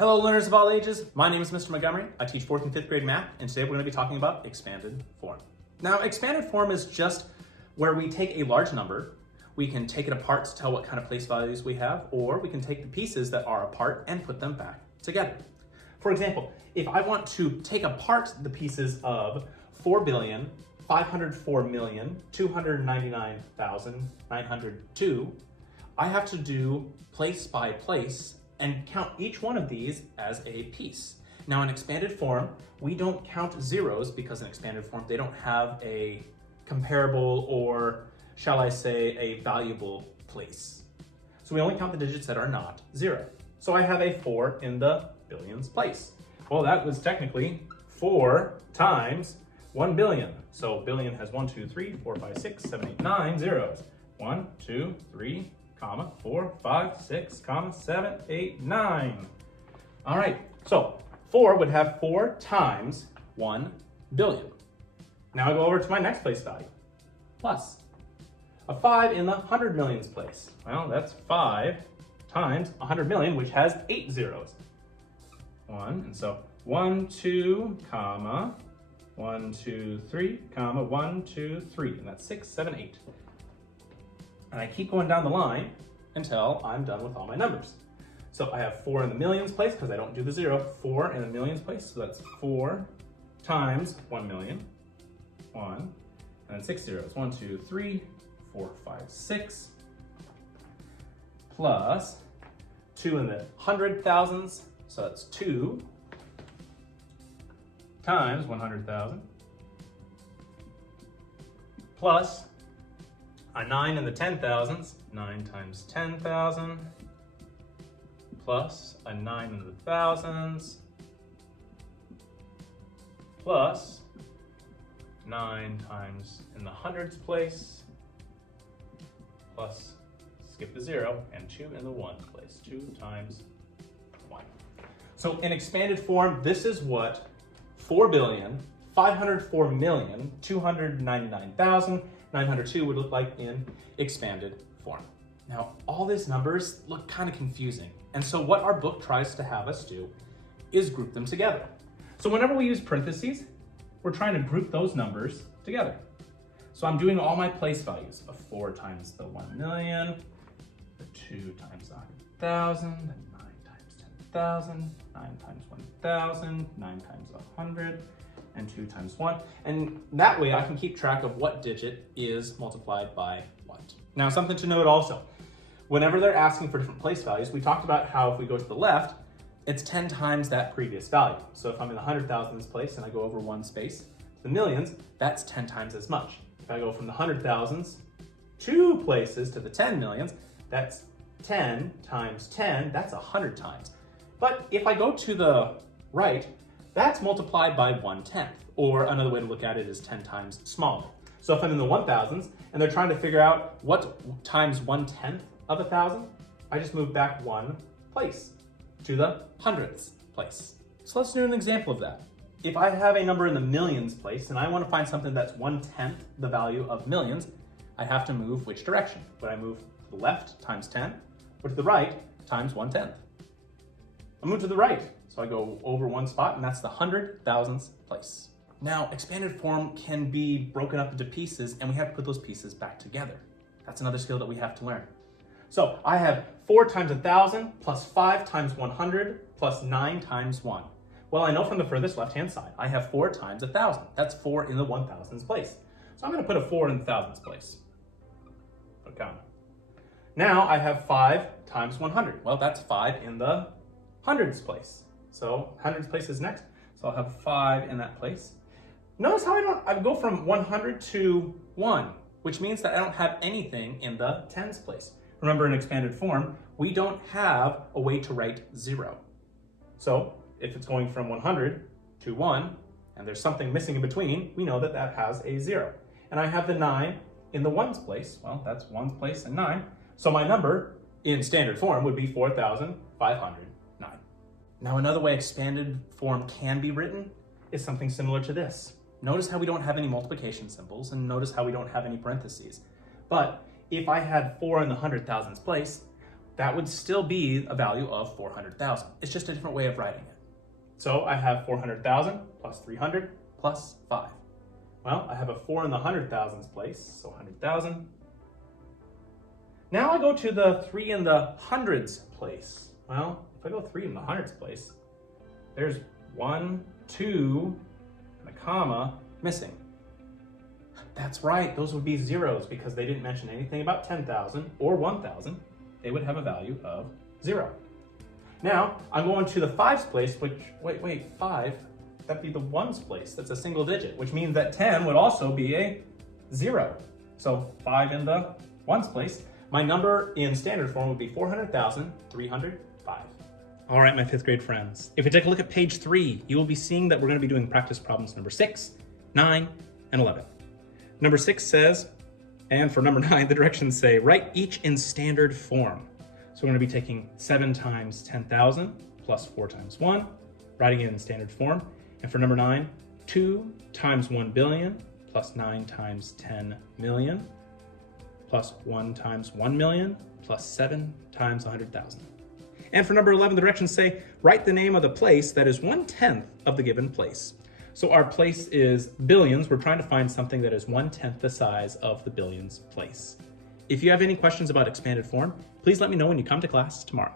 Hello learners of all ages, my name is Mr. Montgomery. I teach 4th and 5th grade math, and today we're going to be talking about expanded form. Now, expanded form is just where we take a large number, we can take it apart to tell what kind of place values we have, or we can take the pieces that are apart and put them back together. For example, if I want to take apart the pieces of 4,504,299,902, I have to do place by place and count each one of these as a piece. Now in expanded form, we don't count zeros because in expanded form, they don't have a comparable or, shall I say, a valuable place. So we only count the digits that are not zero. So I have a 4 in the billions place. Well, that was technically 4 times 1 billion. So billion has 1, 2, 3, 4, 5, 6, 7, 8, 9 zeros. 1, 2, 3, 4, 5, 6, 7, 8, 9. All right, so 4 would have 4 times 1 billion. Now I go over to my next place value, plus a 5 in the 100 millions place. Well, that's 5 times 100 million, which has 8 zeros. 1, and so 1, 2, 1, 2, 3, 1, 2, 3, and that's 6, 7, 8. And I keep going down the line until I'm done with all my numbers. So I have 4 in the millions place because I don't do the zero. 4 in the millions place, so that's 4 times 1 million. 1, and then 6 zeros. 1, 2, 3, 4, 5, 6. Plus 2 in the hundred thousands, so that's 2 times 100,000. Plus a 9 in the 10,000s, 9 times 10,000, plus a 9 in the thousands, plus 9 times in the hundreds place, plus skip the 0, and 2 in the ones place, 2 times 1. So in expanded form, this is what 4,504,299,902 would look like in expanded form. Now, all these numbers look kind of confusing. And so what our book tries to have us do is group them together. So whenever we use parentheses, we're trying to group those numbers together. So I'm doing all my place values of 4 times the 1 million, the 2 times the 100,000, the 9 times 10,000, 9 times 1,000, 9 times 100, and 2 times 1. And that way I can keep track of what digit is multiplied by what. Now, something to note also, whenever they're asking for different place values, we talked about how if we go to the left, it's 10 times that previous value. So if I'm in the 100,000s place and I go over one space, to the millions, that's 10 times as much. If I go from the 100,000s 2 places to the 10 millions, that's 10 times 10, that's 100 times. But if I go to the right, that's multiplied by 1/10, or another way to look at it is 10 times smaller. So if I'm in the 1,000s and they're trying to figure out what times 1/10 of 1,000, I just move back 1 place to the hundredths place. So let's do an example of that. If I have a number in the millions place and I want to find something that's 1/10 the value of millions, I have to move which direction? Would I move to the left times 10 or to the right times 1/10? I move to the right, so I go over one spot, and that's the 100,000ths place. Now, expanded form can be broken up into pieces, and we have to put those pieces back together. That's another skill that we have to learn. So I have 4 times 1,000 plus 5 times 100 plus 9 times 1. Well, I know from the furthest left-hand side, I have 4 times 1,000. That's 4 in the 1,000s place. So I'm going to put a 4 in the thousands place. Put a comma. Now I have 5 times 100. Well, that's 5 in the hundreds place. So hundreds place is next. So I'll have 5 in that place. Notice how I go from 100 to 1, which means that I don't have anything in the tens place. Remember, in expanded form, we don't have a way to write 0. So if it's going from 100 to 1, and there's something missing in between, we know that that has a 0. And I have the 9 in the ones place. Well, that's ones place and 9. So my number in standard form would be 4,509. Now, another way expanded form can be written is something similar to this. Notice how we don't have any multiplication symbols, and notice how we don't have any parentheses. But if I had 4 in the 100,000s place, that would still be a value of 400,000. It's just a different way of writing it. So I have 400,000 plus 300 plus 5. Well, I have a 4 in the 100,000s place, so 100,000. Now I go to the 3 in the hundreds place. Well, if I go 3 in the hundreds place, there's 1, 2, and a comma missing. That's right, those would be zeros because they didn't mention anything about 10,000 or 1,000. They would have a value of 0. Now, I'm going to the 5's place, which, wait, 5, that'd be the 1's place. That's a single digit, which means that 10 would also be a 0. So 5 in the 1's place. My number in standard form would be 400,305. All right, my 5th grade friends. If we take a look at page 3, you will be seeing that we're going to be doing practice problems number 6, 9, and 11. Number 6 says, and for number 9, the directions say, write each in standard form. So we're going to be taking 7 times 10,000 plus 4 times 1, writing it in standard form. And for number 9, 2 times 1 billion plus 9 times 10 million plus 1 times 1 million plus 7 times 100,000. And for number 11, the directions say, write the name of the place that is 1/10 of the given place. So our place is billions. We're trying to find something that is 1/10 the size of the billions place. If you have any questions about expanded form, please let me know when you come to class tomorrow.